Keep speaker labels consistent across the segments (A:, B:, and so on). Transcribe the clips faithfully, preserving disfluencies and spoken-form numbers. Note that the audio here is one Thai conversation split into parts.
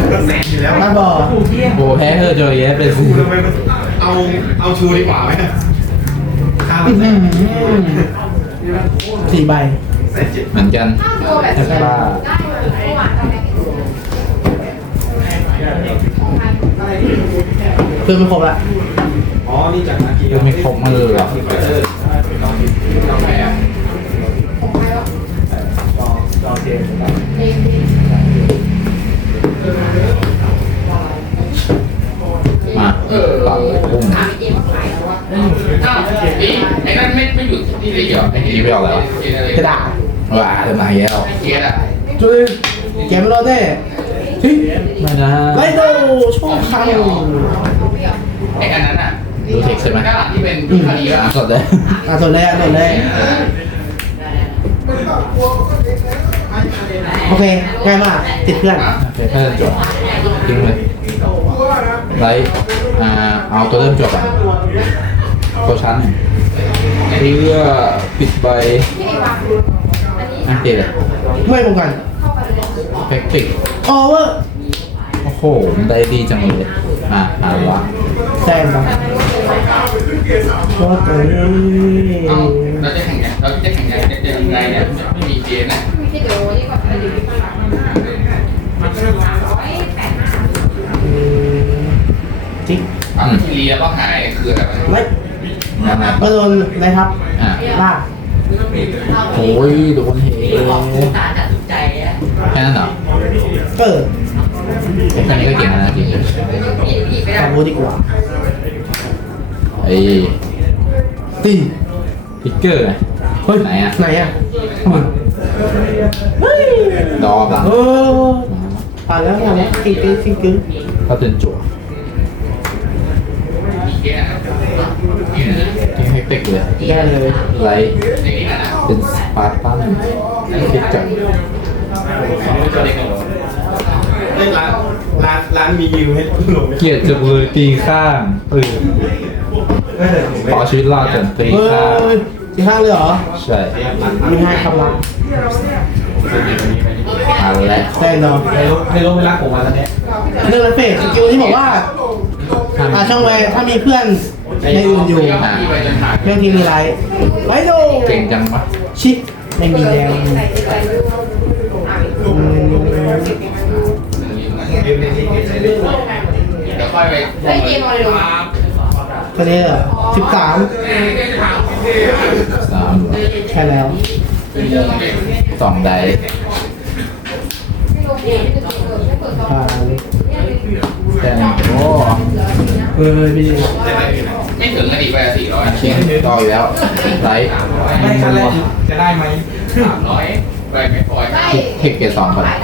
A: แสนอยู่แล้ว
B: มาบอก
C: โบแพ้เธอเจอเยสเป็นสิ
A: กูทำไมมันเอาเอาชูดีกว่าไหมข้าวแสน
B: สี่ใบ
A: แสนเจ็ด
C: เหมือนกันแต่ว่า
B: คือไม่ครบละ
A: อ๋อนี่จากนาที
C: คือไม่ครบมือหรอก
A: เออต้องต้องแพ้จอจอเจม
C: มาต่อปุ้ม
D: อ้าวนี่ไอ้นั่นไม่ไม่อยู่ที่เลยเหรอไอ้
C: นี่
D: นี่
C: ไม่เอาแล้ว
B: กระดาษ
C: ว้าเธอมาแล้ว
D: เกียร์อะ
B: จุดแกไม่รอดแน่ทิ้ง
C: ไม่นะ
B: ไลโดช่องคัง
D: ไอ้อันนั้นอ่ะ
C: ดูเทคใช่ไหม
D: กระดาษที่เป็นยูคาลี
C: อ่ะ
D: อะ
C: สดเลย
B: อ่ะสดเลยอ่ะสดเลยโอเคง่ายมากติดเพื่อน
C: โอเคเพื่อนจบทิ้งเลยไลท์อ่าเอาตัวเริ่มจบอ่ะตัวชั้นเพื่อปิดใบอ่ะตีเลย
B: ไม่ป้องกัน
C: เฟกติก
B: โอเวอร์
C: โอ้โหมันได้ดีจังเลยมาหาวะ
B: แซงไปก็ตัวนี้
D: เอ้าเราจะแข่งยังเราจะแข่งยังจะจะยังไงเนี่ยไม่มีเกียร์นะ
B: จิ๊ก
D: ฝั่งที่เลียก็หายคืออะไรวะ
B: ไม่
C: ยังไง
B: ก็โดนอะไรครับ
C: อ่ะ
B: ลาก
C: โอ้ยโดนเฮแค่นั้นเหรอ
B: เกิด
C: แค่นี้ก็เก่งแล้วนะจริง
B: ขับรถดีกว่า
C: ไอ้
B: ตี
C: พิกเกอร์ไง
B: เฮ้ย
C: ไหนอ่ะ
B: ไหนอ่ะเฮ้ย
C: ดอหลัง
B: เออผ่านแล้วผ่านแล้วตีตีซิงกึ้ง
C: ก็เป็นจั่ว
D: มีเกียร์นะเกียร์นะ
C: ทิ้งให้เต็กเลย
B: แย่เลย
C: ไลท์
D: ในนี้นะ
C: เป็นสปาร์ตันคิดจัง
A: เล่นร้านร้านร้านมียิวให้ลง
C: เกียรติจังเลยตีข้างเออขอชีวิตรอดจนตี
B: เฮ้
C: ข้าง
B: ยที่ข้างเลยเหรอ
C: ใช่
B: มีให้คำรับ
C: มาแล้ว
B: แซงเนาะ
A: ให้ลงให้ลงไม่รักผมมาแล้วเนี่ย
B: เรื่องไรเฟสสกิลที่บอกว่าอ่าช่องไว้ถ้ามีเพื่อนในอื่นอยู่
D: ที่ไปจนหาย
B: เรื่องที่มีไลท์ไลท์โด
C: เก่งจังวะ
B: ชิไม่มีแรงอืม
A: เกมในที่เกมใช้เล่น
D: เดี๋ยวค่อยไป
B: ตัวนี้เหรอสิบสาม
C: สามเหรอ
B: ใช่แล้ว
C: สองได้
B: ผ่าน
C: แต่โอ้
B: เออพี่
D: ไม่ถึงอดีตไปสี่ร้อย
C: เชียงต่ออีกแล้วไลท์
A: ไม่ทันเลยจะได้ไหม
D: สามร้อยไปไม่พอ
C: เทคเกียร์สองก่อน
D: หาย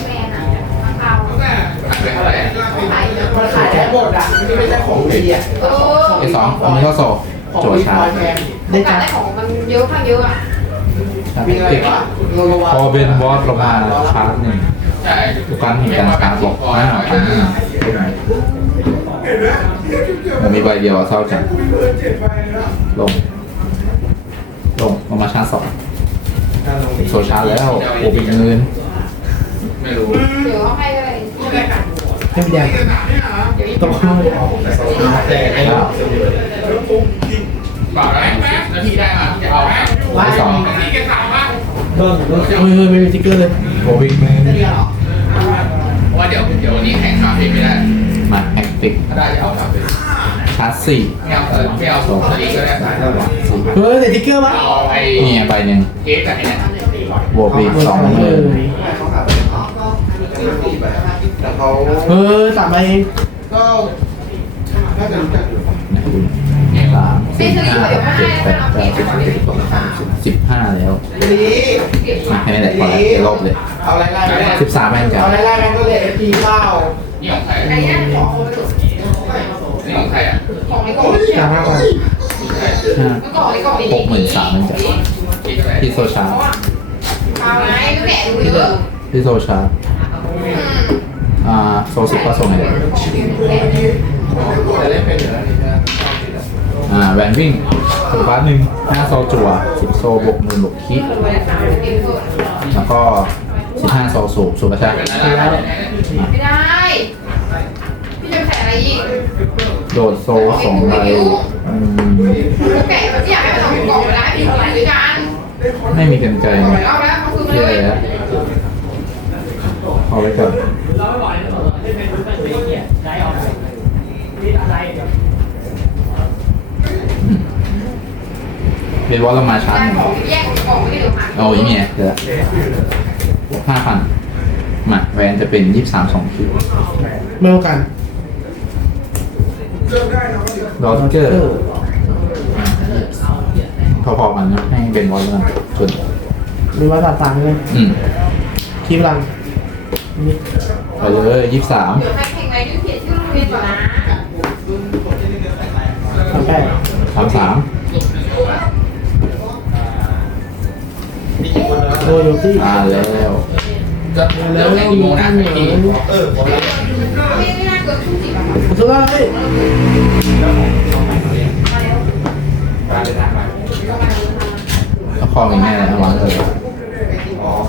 D: ไปเท่าไหร่
B: ขายแค่บทอ่ะไม่ใช่ของดีอ่ะ
C: เกียร์สองอันนี้เข้าโซ่จั่วชาร์จ
B: ได้
E: การ
B: จ้ะ
E: ได้ของมันเยอะข้างเยอะอ่ะ
C: ชาร์จติกพอเป็นบอสลงมาชาร์จหนึ่ง
D: ใช่
C: ทุกครั้งเห็นการชาร์จบอกห้าพันห้าผมมีใบเดียวเศร้าจังลง ลงลงมาชาร์จสองโซชาร์จแล้วโอ้เป็นเงิน
D: ไม่รู้
E: เดี๋ยวเอาให้ก็ได้
B: ไม่มีแรงต้องเข้า
A: แต่ไอ้
C: อ้าว
D: เปล่าได้ไหมแล้วพี่ได้มาพี่จะเอาไหม
C: ที่สอง
D: พี่แกถามว่า
B: เฮ้ยเฮ้ยไม่มีสติ๊กเกอร์เลย
C: โอ้วิ่งเงิน
D: เพราะว่าเดี๋ยวเดี๋ยววันนี้แข่งคาเฟ่ไม่ได้
C: มาแอคติก
D: ถ้าได้จะเอาคาเฟ่
C: ชาร์จสี่
D: ไม่เอาไม่เอาสองสลิงก็ได้
B: เฮ้ยแต่สติ๊กเกอร์วะ
D: เอาไอ้
C: นี่ใบหนึ่ง
D: เค้กกับไอ้เนี่ย
C: บวกอีกสองหมื่น
B: เออสามใบเอง
A: ก็น่าจะรู้จักอยู่
C: สามสี่ห้าเจ็ดแปดเก้าสิบสิบเอ็ดสิบสองสิบสามสิบสิบห้าแล้ว
A: ดี
C: มาแค่นี้แหละพอแล้วลบเลย
A: เอาไล่ไล่ไป
C: สิบสามแม่งจ้ะ
A: เอาไล่ไล่ไปก็เลยเอฟพีเก้า
D: นี่ของใคร
E: ไอ้เนี่ยของ
D: นี่ของใครอ่ะ
E: ของในกล่อง
B: สามห้าใบ
C: ห้า
E: มันกล่องในกล่องดี
C: หกหมื่นสามแม่งจ้ะ
D: เค้กอะไร
C: ที่โซชาร์
E: เอาไหมก็แกะดูเยอะ
C: ที่โซชาร์อ่าโซสิบก็โซไหน
A: แต่เล่นเป็นอยู่แล้วนี่นะ
C: อ่าแวนวิ่งสปาร์ตหนึ่งห้าโซจั่วสิบโซบวกหมื่นบวกคิดแล้วก็สิบห้าโซสูบสูบกระชาก
E: ไม่ได้พี่จะใส่อะไรอีก
C: โดดโซสองใบอืม
E: กูแกะแบบที่อยากให้มันออกกล่องเวลาให้พี่ทำงานด้วยกัน
C: ไม่มีเต็มใจ
E: เล่าแล้วเขาคือมา
C: เย
E: เลย
C: อะเอาไว้ก่อนเรียนว่าเรามาช้า
E: ได้
C: หนึ่ง
E: ของแยกกล่องไม่ได้เดี๋ยวหา
C: เอาอย่างเงี้ยเดี๋ยวห้าพันมาแวนจะเป็นยี่สิบสามสองคิว
B: ไม่ต้องกัน
C: ดอทเกอร์พอๆกันนะให้เป็นวอลเลอร์ส่วน
B: หรือว่าตัดสามเลย
C: อืม
B: คีบลังนี่
C: ไปเลยยี่สิบสาม
E: เดี๋ยวให้แข่งไรด้วยเขียนชื่อโรงเรียนก่อนนะ
B: ทำแป้ง
C: สามสาม
B: โดยโยซี่
C: อ่าแล้ว
D: จะเริ่มกี่โมงนะพี่
A: เออผมว่า
E: ไม่ไม่น่าเกิดทุ่มสิบอะค่ะ
B: สุดยอดเลย
C: แล้วคอมีแม่แล้ววางเลย
A: อ๋อ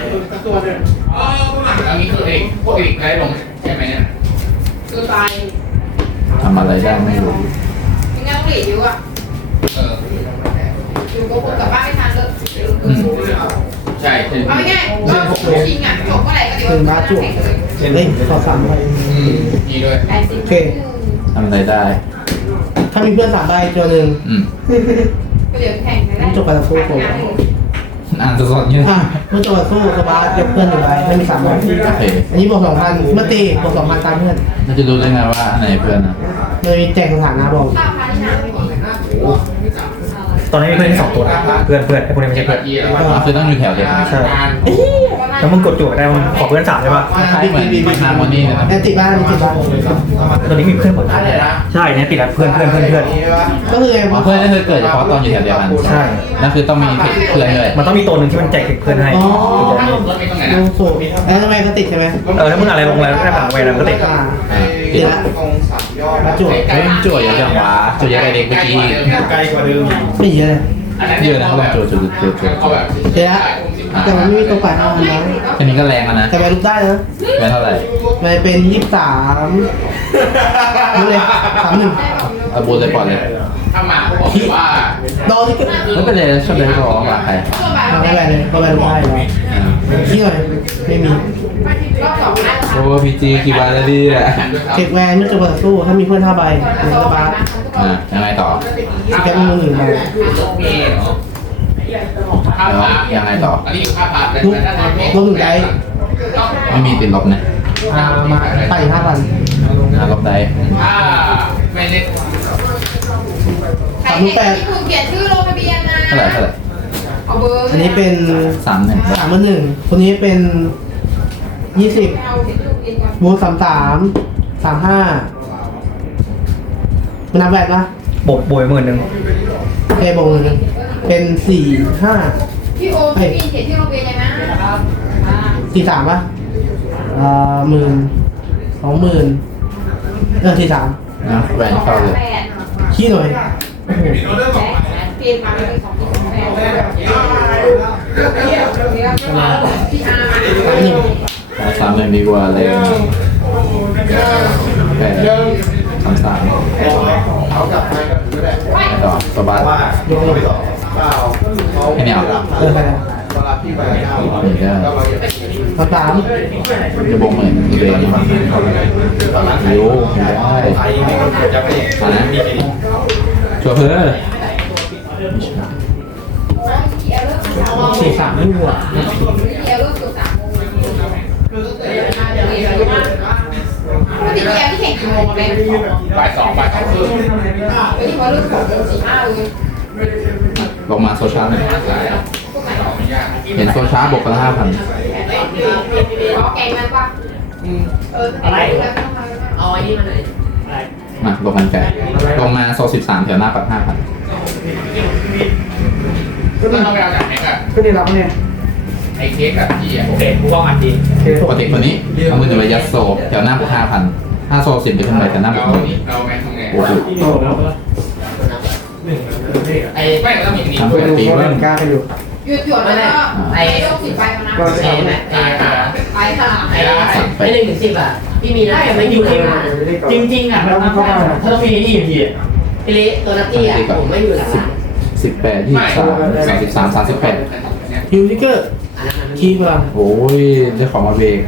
D: อันนี้คือเองพวกเอกได้ลงใช่ไหมเนี่ย
E: เกินไป
C: ทำอะไรได้ไม่รู้
E: ไม่งั้นต้องเหลือเยอะอะ
D: เออ
E: อยู่กับคนกลับบ้านไม่ทันเลย
C: อืม
D: ใช่ใช่
E: เอาง่ายๆก็จริงอ่ะจบเมื่อไหร่ก็เดี๋ยว
B: ถึงบ้าจุก
E: แข่งเลย
B: เฮ้ยขอสามใบ
D: อืมนี่ด้วย
E: แปดสิบ
B: โอเค
C: ทำอะไรได้
B: ถ้ามีเพื่อนสามใบตัวหนึ่ง
C: อืม
E: ก็เดี๋ยวแข่งไปได้
B: จบการต่อสู้ผม
C: อ่านสดๆเนี่ย
B: อ่ะเมื่อจบการสู้สบาสยกเพื่อนหนึ่งใบไม่มีสามใบ
C: โอเค
B: อันนี้บวกสองพันเมื่อตีบวกสองพันตามเพื่อน
C: น่าจะรู้ได้ไงว่าอันไหนเพื่อนนะ
B: เลยแจกสถานะบอก
E: ข้าวพาที่น้ำไม่มี
F: ตอนนี้มีเพื่อนที่สองตัวนะเพื่อนเพื่อนไอ้พวกนี้ไม่ใช่เพื่อน
C: อ๋อคือต้องอยู่แถวเดียวกัน
F: ใช่แล้วมึงกดจูบได้มึงขอเพื่อนสามใช่ปะ
C: คล้ายๆเหมือนฮาร์โมนีนะครับ
B: แอนติบ้านติดบ้าน
F: ตอนนี้มีเพื่อนหมดใช่เนี่ยติดแล้วเพื่อนเพื่อนเพื่อนเพื่อน
B: ก็คือไง
C: อ๋อเพื่อนนี่คือเกิดเฉพาะตอนอยู่แถวเดียวกัน
F: ใช่
C: นั่นคือต้องมีเพื่อนเลย
F: มันต้องมีตัวหนึ่งที่มันแจกเพื่อนให้
B: อ๋อ
D: รถไม่ต้องไหน
B: โล
D: นะ
B: โซแล้วทำไมก็ติดใช่ไหม
F: เออถ้ามึงอะไรลงแล้วได้ผ่านเวลาก็ติด
B: อ่า
C: ติ
B: ติ
C: ด
B: ด
C: ละ
B: ละ
A: ตรงสามยอด
B: มาจุก
C: เฮ้ยมันจั่วเยอะจังวะจั่วเยอะไอเด็กเมื่อกี้
A: ไกลกว่าเดิม
B: ไม่เยอะเลย
C: เยอะนะเขาลองจั่วจั่วจั่วจั่ว
D: เขาแบบ
B: เดี๋ยวนะแต่มันไม่มีตัวฝ่ายห้าพันนะ
C: แค่นี้ก็แรงแล้วนะ
B: แต่ไปลุกได้นะ
C: แรงเท่าไหร่
B: มันเป็นยี่สิบสามนี่เลยสามหนึ่ง
C: เอาบูทเลยก่อนเลย
D: ถ้ามาเขาบอกเลยว่า
B: ดอที่ก็
C: ไม่เป็นไรชอบเลยก็บอกว่าใคร
B: มาไม่ไปเลยก็ไปลุกได้แล้วขี้หน่อยไม่มี
E: รอบสองนะ
C: โอ้พีจีกี่บาทแล้วดิอ่ะ
B: เก็บแวนไม่จบการสู้ถ้ามีเพื่อนห้าใบหรือสบาส
C: อ่ะยังไงต่อ
B: สแกนมือหนึ่งใบ
D: ค่า
C: แล้ว
D: พา
C: ยังไงต่อ
D: อันนี้ค่าพาเลย
B: ลุกลงหนึ่งได้
C: ไม่มีติดลบนะ
B: อ่ามาไปห้าพัน
C: อ่ะลบได้
D: ถ้าไม่เล่น
E: ใครแข่งที่ถูกเขียนชื่อลงทะเบียนนะ
C: เท่าไหร่เท่าไหร่
E: เอาเบอร์
B: อันนี้เป็น
C: สามหนึ่ง
B: สามหมื่นหนึ่งคนนี้เป็นยี่สิบ
E: เอาเขียนชื่อโรงเรียนก่อน
B: บูสามสามสามห้ามันนับแบบนะ
F: โบกโบยหมื่นหนึ่ง
B: เอบงหนึ่งเป็นสี่ห้า
E: พี่โอพี่มีเขียนชื่อโรงเรียนยังนะ
B: สี่สามป่ะเอ่อหมื่นสองหมื่นเออสี่สาม
C: นะแหวนเข้าเลย
E: แปด
B: ขี้หน่อยโอ้โห
E: เปลี่ยนมาเป็นสองที่สองแปดพี่อาร์
B: สามหนึ่ง
C: สามหนึ่งดีกว่าเลยแปดสามสาม
A: เขากลับมาก็ถือแหละ
C: ไปต่อสบาย
A: ว่าไม่ต่อเปล่าเขา
C: แค่นี้เอา
B: เออไปแล้ว
A: เวลาพี่ไปเก้า
C: นี่ก็
A: เราเก็บ
B: สามสาม
C: จะบงเหมือนเดิมริ้วได้
A: ไทยไม่ควรจะไป
C: มานะชัวร์เพื่อ
B: สี่สามไม่บวก
E: เอลเลิกสุดสามโมงปกติแอลที่แข่งกี่โมงเลย
D: บ่ายสองบ่ายสองครึ่ง
E: วันนี้เขาเลิกสองโมงสี่ห้าเลย
C: ลงมาโซชาร์หน่อย
E: พวกไหน
D: ไม่ยาก
C: เห็นโซชาร์บวกกันห้าพัน
E: อ๋อแกงมันปะเอออะไรเอาอันนี้มาเลย
C: มาลงกันแก่ลงมาโซสิบสามแถวหน้าปัดห้าพัน
D: ก็ต้องไปเอาจากไหนกัน
B: ก็ได้รับเนี่ย
D: ไอ้เค้กกับที่อ่ะ
F: โอเคกูว่าอันดี
C: ปกติคนนี้เอามือหนึ่งใบยัดโซแถวหน้าปัดห้าพันถ้าโซสิบเป็นขึ้นไปแถวหน้าปัด
D: เรา
C: หนึ่ง
D: เราแม่ทำไง
C: โอ้โห
D: ไอ้ไม่ต้องมีนี่
C: ทำ
D: ด้
C: ป
D: วย
C: กติว่า
B: กล้ากันอยู่
E: ยูยุดหยุดแล้วก็ไอ้โรคสีไปนะ
B: ก็
E: ไป
B: ใช่ไหม
E: ไปค่ะ
D: ไม่ได้
B: ไอ้หนึ่งถึงสิบอ่ะพี่มีนะแต่ไม่อยู่เลยนะ
F: จริงๆอ่ะมันต้องเข้ามาถ้าต้องมีนี่อยู่ดีอ่ะ
B: พี่เละตัวนัตตี้อ่ะผมไม่อยู่หลังร้าน
C: สิบแปดยี่สิบสามสามสิบสามสามสิบแปด
B: ฮิวทิกเกอร์คีย์พลัง
C: โอ้ยได้ของมาเบรก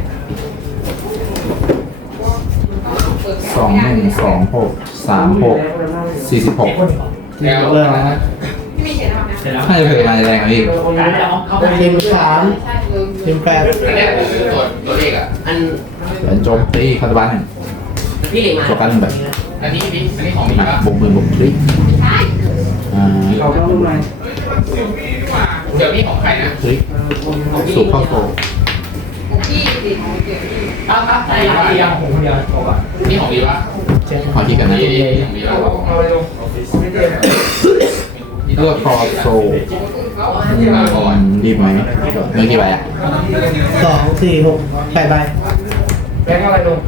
C: สองหนึ่งสองหกสามหกสี่สิบหก
D: แล้ว
B: เรื่องนะ
E: ที่มีเขียนแบบนี้
C: ถ้าจะเคยมาแรงอ่ะพี่
B: ทีมสาม
E: ใช่ลืม
B: ทีมแปด
D: อันนี้คือตัวตัวเลขอ่ะ
B: อัน
C: เป็นโจมตีคาร์บันหนึ่ง
B: พี่เล็กมา
C: โจกันหนึ่งแบบ
D: อันนี้นี่อันนี้ของมี
C: หนัก
D: ป่ะ
C: บวกหมื่นบวกทริก
E: ใช่
C: อ่า
F: เราต้องรู้ไหม
D: เดี๋ยวนี้ของใครนะ
C: ทริกสูบเข้าโซ่
E: ที่ดิของเกี่ยวที่
F: ครับครับใจเดียวผมคนเดียวตัวอ่ะ
D: นี่ของดีป่ะ
C: ขอที่กันนะ
D: นี่นี่ของดีป่ะ
C: เลือกคอโซ่ดีไหมเมื่อกี่ใบอ่ะ
B: สองสี่หกแปดใบ
F: แบงค์อะไรลุง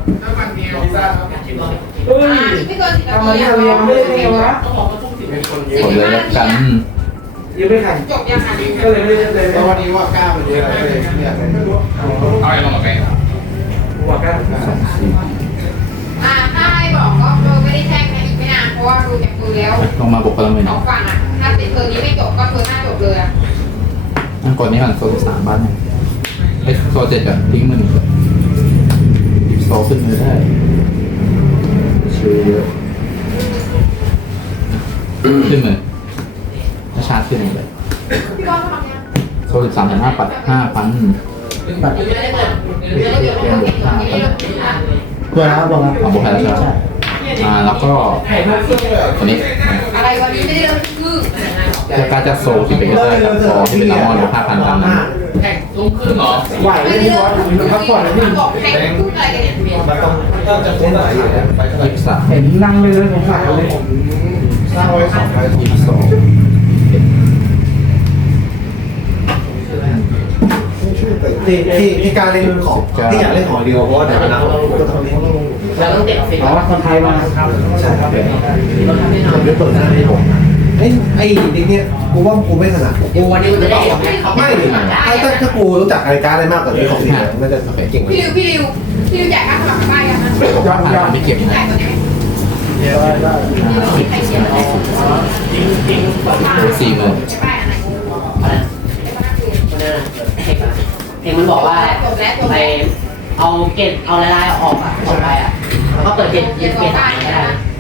F: เฮ้
E: อ่าย ไม่เกินสิบนา
F: ทำไม
E: ที
F: เราเรียนไม่ได้ไงวะ
C: กดเลยแล้วกัน
F: ยังไม่ทัน
E: จบยังอ่ะ
F: ก็เลยไม่ได้เลย
A: แล้ววันนี้ว่าก้าวมันเยอะเลยเนี่ย
D: เอาอะไรลงมาเป็น
F: หัวกัน
C: สองสี่
E: อ่าถ้าให้บอกก็เธอไม่ได้แจ้งนะอีกไม่นานเพราะว่าดูจากมือแล้ว
C: ลงมาบวกพลังหมื่น
E: สองฝั่งอ่ะถ้าติดเธอนี้ไม่จบก็เธอหน้าจบเลยอ่ะ
C: อ่ะกดนี้ก่อนโซ่สามบ้านเนี่ยไอ้โซ่เจ็ดอ่ะทิ้งมันหยิบโซ่ขึ้นมือได้ชื่อขึ้นมือถ้าชาร์จขึ้นมือเลย
E: พี่บอลทำยัง
C: โซ่สิบสามพันห้าปัดห้าพันปัด
E: ไม่ได้เปิดเดี๋ยวเดี๋ยวเดี๋ยวเดี๋ยวเดี๋ยว
B: ตัวแล้วบอกแล้ว
C: เอาบวกไปแล้วใช่ไหมอ่าแล้วก็ตัวนี้
E: อะไรวันนี้ไม่ได้เริ่มครึ่ง
C: จะการจะโซ่ที่เป็นก็ได้กับโซ่ที่เป็นน้ำมอนห้าพันตามนั้น
D: แข่งตุ้มครึ่งเหรอ
F: ไหว
E: ไม่
F: ไม่
E: ได้
F: ได้
E: เริ่
F: วะ
E: มครึ่ง
F: พักผ่อนเลยพี่
E: บอกแข่งครึ่งอะไรกันเนี่ย
A: มันต้องต้องจะเล่นอะไรอยู่แล้วไปเท่าไหร่
C: ยี่สิบสาม
F: เห็นนั่งเลยเลยสงสารเลย
A: สร้างไว้สองร้อย
C: ยี่สิบสอง
A: ที่ที่ที่การเล่นของที่อยากเล่นของเดียวเพราะว่าเดี๋ยวนะ
B: เราต้องเตะออฟฟิศ
F: อ๋อคนไทยมาครับ
A: ใช่ครับ
B: เราทำแน่นอ
A: ผม
B: น
A: จะเปิดหน้าให้ผมไอ้ไอ้ดิเนี่ยกูว่ากูไม่ถนัด
B: กูวันนี้กูจะได้ออกเขา
A: ไม่ถ้าถ้าถ้ากูรู้จักนาฬิกาได้มากกว่านี้ของดีน่าจะเก่งกว่า
E: พี่
A: นี้
E: ริวพี่ริวพี่ริวจ่ายค่าสมัครได้ยังนะ
C: ห้าพันไม่เก็บนะ
E: จ่ายตัวนี้
F: ได้ได้
E: ใครเขียนอะไร
F: จริงจริง
C: สี่หมื่น
E: จะไปอันไหน
B: เห็นมันบอกว่า
E: จบแล้วจบ
B: ไป
E: แล้ว
B: เอาเกตเอาลายๆออกอ่ะออกไปอ่ะแล้วก็เปิดเกตเกตเกตอะไรก็ได้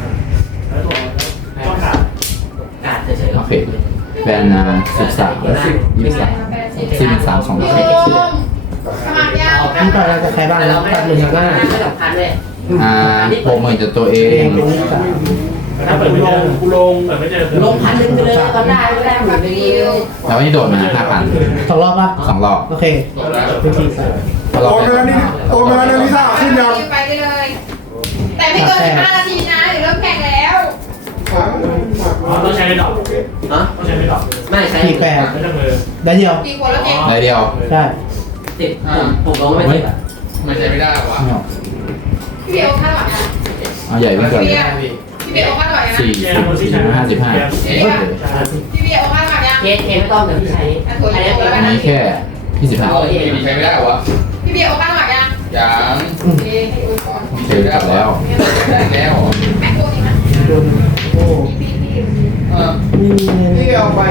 B: กาดเฉยๆ
C: โอเคแบรนด์นะสิบสามยี่สิบสามสี่หนึ่งสามสอง
E: โย
C: สี่
E: มสมัครยัง
B: ขั้นตอนเราจะใช้บ้างแล้วตัดหนึ่งหน้าไม่สำคัญเลย
C: อ่าหกหมื่นจากตัวเอ
B: เอง งเป็นนิสัย
F: ถ้าเปิดไม่เจอกูลงเปิดไม่เจอ
B: ลงพันหนึ่งไปเลยก็ได้ก็ได้หมดไป
E: พี่
B: เล
E: ริ
B: ยว
C: แล้ววันนี้โดดมาห้าพัน
B: สองรอบป่ะ
C: สองรอบ
B: โอเค
D: จบแล้ว
B: เป็นสี่สาม
C: รอบ
A: โอนมาแล้วนี่โอนมาแล้วลิซ่าขึ้นยัง
E: ไปได้เลย แต่ไม่เกินสิบห้านาทีนะเดี๋ยวเริ่มแข่งแล้ว
F: ต้องใช้ไม่ดอก
B: เนาะ
F: ต้องใช้ไม่ดอก
B: ไม่ใช่สี่แปด
F: ไม่ต้องมือ
B: ได้เดียว
E: กี่คนแล้วเอง
C: ได้เดียว
B: ใช่ติดผมผมลงไม่ติดอ่ะ
D: มันใช้ไม่ได้หรอวะ
C: ไม่เอา
E: พี่เบลคาดหวังนะ
C: เอาใหญ่ไปก่อน
E: พี่เบลคาดหวังนะ
C: สี่สี่สิบห้าสิบห้า
E: พี่เบลคาดหวังยัง
B: เคสเคสไม่ต้องเดี๋ยวพี่ใช้อันนี้
C: อันนี้แค่ยี่สิบห้า
D: เอาดีใช้ไม่ได้หรอวะ
E: พี่เบลคาดหวังยัง
D: ยัง
E: เอ๊ะให้ดูก่อน
C: โอเคจบแล้ว
D: ได้แล้ว
E: แม็กโคนี่นะ
B: โดนโอ้
E: พี่พี่พี่
D: เออ
B: นี่
A: นี่เอาไป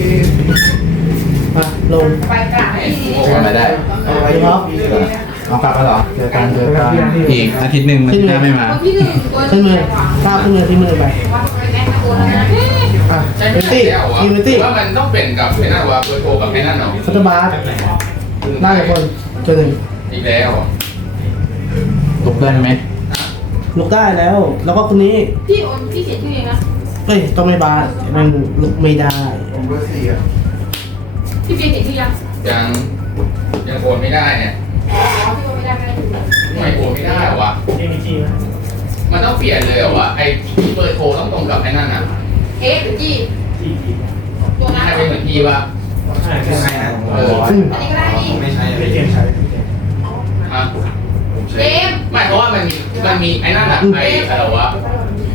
B: มาลง
E: ไปกราบพี่
C: ทำไม่ได้
A: เอาไป
B: ครับ
C: เอากลับมาเหรอเจอกันเจอกันอีกอาทิตย์หนึ่งมันหน้าไม่มา
E: คนที่หนึ่งตัว
B: ขึ้นมือก้าวขึ้นมือที่มือไป
E: ว่าทำไมแม็กโคแล้วนะ
B: อ่ะ
D: ใช้
B: เอ
D: ไม่
B: น
D: ได้
B: ตี้
D: แล้ววะ
B: คิวเอตี้
D: ว่ามันต้องเปลี่ยนกับไอ้นั่นวะเบอร์โทรกับไอ้นั่นเนาะ
B: ฟัตเตอร์บาร์ได้กับคนตัวหนึ่ง
D: อีกแล้ว
C: ลุกได้ไหม
B: ลุกได้แล้ว แล้วก็คนนี้
E: พี่โอนพี่เขียนชื่อเองนะ
B: เอ้ยต้องไม่บาร์มันลุกไม่ได้
A: ผมเบอร์สี่อ่ะ
E: พี่เขียนชื่อยัง
D: ยังยังโอนไม่ได้เนี่ย
E: อ๋อพี่โอนไม่ได้ไม่ได้
D: ไม่โอนไม่ได้หรอวะ
F: นี่มีที่ไหม
D: มันต้องเปลี่ยนเลยเหรอวะไอ้เบอร์โทรต้องตรงกับไอ้นั่นอ่ะ
E: เอฟหรือจี
F: ที่ที่
E: ตัวนั้น
D: ให้เป็นเหมือนพี่วะ
F: ใช่ใช่
D: เออ
B: อืม
E: อันนี้ก็ได้พี่
A: ไม่ใช่
F: ไม่เกมใช้
D: ฮะ
E: เจม
D: ไม่เพราะว่ามันมีมันมีไอ้นั่นอ่ะไอ้อะไรวะ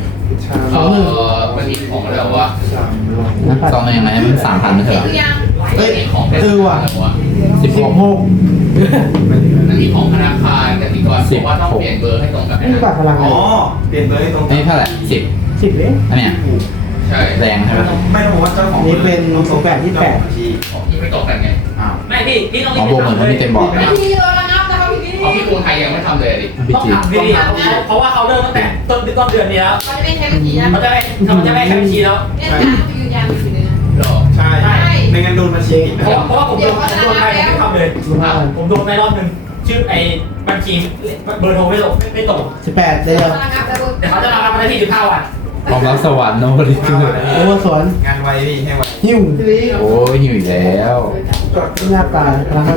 B: สองหนึ่ง
D: เออมันมีของอะไรวะ
C: นะซองมันยังไงมันสามพันไม่ใช่เหรอ
E: คือยัง
C: ต
B: เฮ้ยเออว่ะ
C: สิบ
B: สิ
C: ห
B: บ
C: ก
B: หก
D: อันนี้ของธนาคารกสิกรบอกว่าต้องเปลี่ยนเบอร์ให้ตรงกับ
B: ไม่มีบัตรพลังเล
A: อ๋
B: ย
A: อเปลี่ยนเบอร์ให้ตรง
C: อันนี้เท่าไหร่สิบ
B: สิบเลย
C: อันเนี้ย
D: ใช่
C: แรงใช่ไหม
A: ไม่ต้องบอกว่าเจ้าของ
B: นี่เป็นสองแปดยี่แปด
D: ของพี่ไม่ตกกันไง
C: อ้าว
G: ไม่พี่พี่ต้อง
C: อ๋อบวกเหมือนมันมีเต็มบอร์ด
E: ไม่
C: นะ
E: มีโดนระงับนะครับพี่
D: ของพี่กรุงไทยยังไม่ทำเลยดิ
C: พี่
G: ต้อง
C: จี
G: ทำพี่เพราะว่าเขาเริ่มตั้งแต่ต้นต้นเดือนนี้แล้ว
E: เขาจะไม่ใช้บัญชีนะ
G: เขาจะไม่เขาจะไม่ใช้บัญชีแล้ว
E: เนี่ยนะเขายืนยันอยู่เนี่ย
D: หรอ
A: ใช่ในงั้นโดนบัญชีติด
G: เพราะเพราะว่าผมโดนผมโดนไปผมไม่ทำเลยผมโดนไปรอบหนึ่งชื่อไอ้บัญชีเบอร์โทรไม่ตรงไม่ตรง
B: สิบแปดเดียว
E: ระงับแล้ว
G: แต่เขาจะมารับมาได้ที่สิบห้าวัน
C: ความรักสวรรค์โนบริจูด
B: โอเวอร์สวน
A: งานไวพี่ให้ไว
B: หิ้ว
C: โอ้ยหิวอีกแล้ว
B: หน้าตาพลังงาน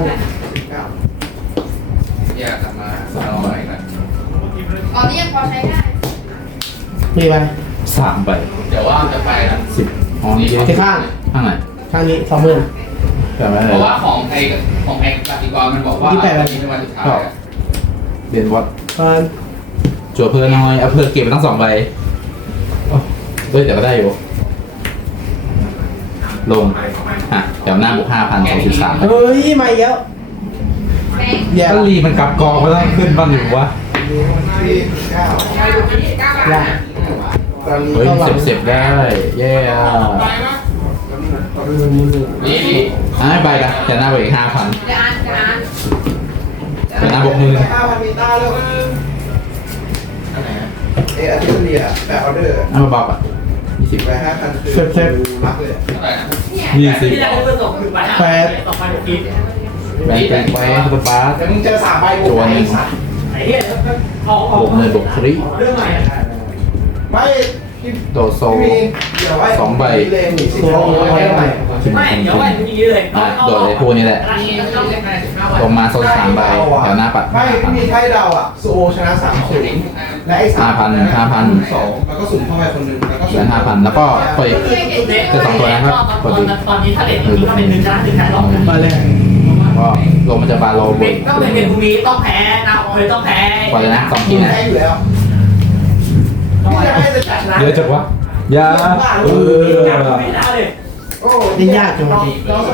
D: อยากกลับมาสอนอะไรกัน
E: ตอนนี้ยังพอใช้ได้
B: มีไหม
C: สามใบ
D: เดี๋ยวว่าจะไปนะ
C: สิบอ๋อนี่
B: ที่ข้าง
C: ข้างไหน
B: ข้างนี้สองหมื่น
C: แต่ไม่
D: เพ
C: เลย
D: ราะว่าของไอ้ของไอ้กสิกรมันบอกว่าวันนี้เป็นวันสุดท้าย
C: เรียนวัด
B: ตอน
C: จั่วเพื่อนน้อยเอาเพื่อนเก็บไปทั้งสองใบโอ้เฮ้ยแต่ก็ได้อยู่ ลงอ่ะเดี๋ยวหน้าบวกห้าพันสองสิบสาม
B: เฮ้ยมาอีกแล้ว
E: แม่ง
B: แย่
C: ก็รีมันกลับกองก็ต้องขึ้นบ้างอยู่วะ
E: เก้าบาท
B: ตอนนี้
C: เฮ้ย
B: ก็หวั
C: เส
B: ง
C: พเสพได้เย้อ่ะ
D: นี่ดิ
C: อ่ะไม่ไปกันแต่หน้าบวกอีกห้าพัน
E: จะอ่านจะอ่าน
C: แต่หน้าบวกหมื่น
H: ห้าพันมีต้าแล้วเอออาทิตย์เรียแบบออเดอร์
C: หน้าเบาๆอ่ะยี่สิบ
H: ไปห้าพันคือรักเลย
D: เท่าไหร่นะ
C: ยี่สิบ
G: ที่ได้เบอร์สองคือไปห้าสองพันกว่าที
C: แบงค์แบงค์แบงค์สปาร์ต
H: แต่มึงเจอสามใบบวกไอ้สัตว์
G: ไอ้เหี้ยเขา
C: บวกหมื่นบวกทริ
G: เรื่องใหม่
H: ไม่
C: โดดโซ
H: พี่มีเดี๋ยวไว้
C: สองใบ
H: เลนสิบ
B: ตัว
H: สอง
B: เอาไว้ใหม่
C: ชิม
G: ไม่
C: ชิม
G: เดี๋ยว
C: ชิม
G: ไว้มึงยืนเลย
C: อ่ะโดดเลยพวกนี้แหละ
E: อันนี้ต้องเรียนภายในสิบห้าวัน
C: ลงมาโซนสามใบแถวหน้าปัด
H: ไม่พี่มีไพ่เดาอ่ะซูโอชนะสามศูนย์และไอ้สาม
C: ห้าพันห้าพัน
H: สองแล้วก็สุ่มเข้าไปคนหนึ่งแล้วก็
C: เหลือห้าพันแล้วก็เปิด แต่สองตัวนั้นก็พอดี
G: ตอนนี้ถ้าเด็กมันก็เป็นหนึ่งชนะหนึ่งแพ้รอบ
B: มาเลย
C: ก็ลงมันจะบาโลบ
G: เด็
C: น
G: กต้องเป็นเด็กภูมิต้องแพ้นะเคยต้องแพ้
C: ปล่อยเลยนะสองที
H: พี่
C: นะ
H: ให้อยู่แล้วพี่จะให้จะจัดนะ
C: เยอะจังวะยาเออ
G: ไม่ได้เลย
H: โอ้
B: นี่ยากจังวะ
H: น้อง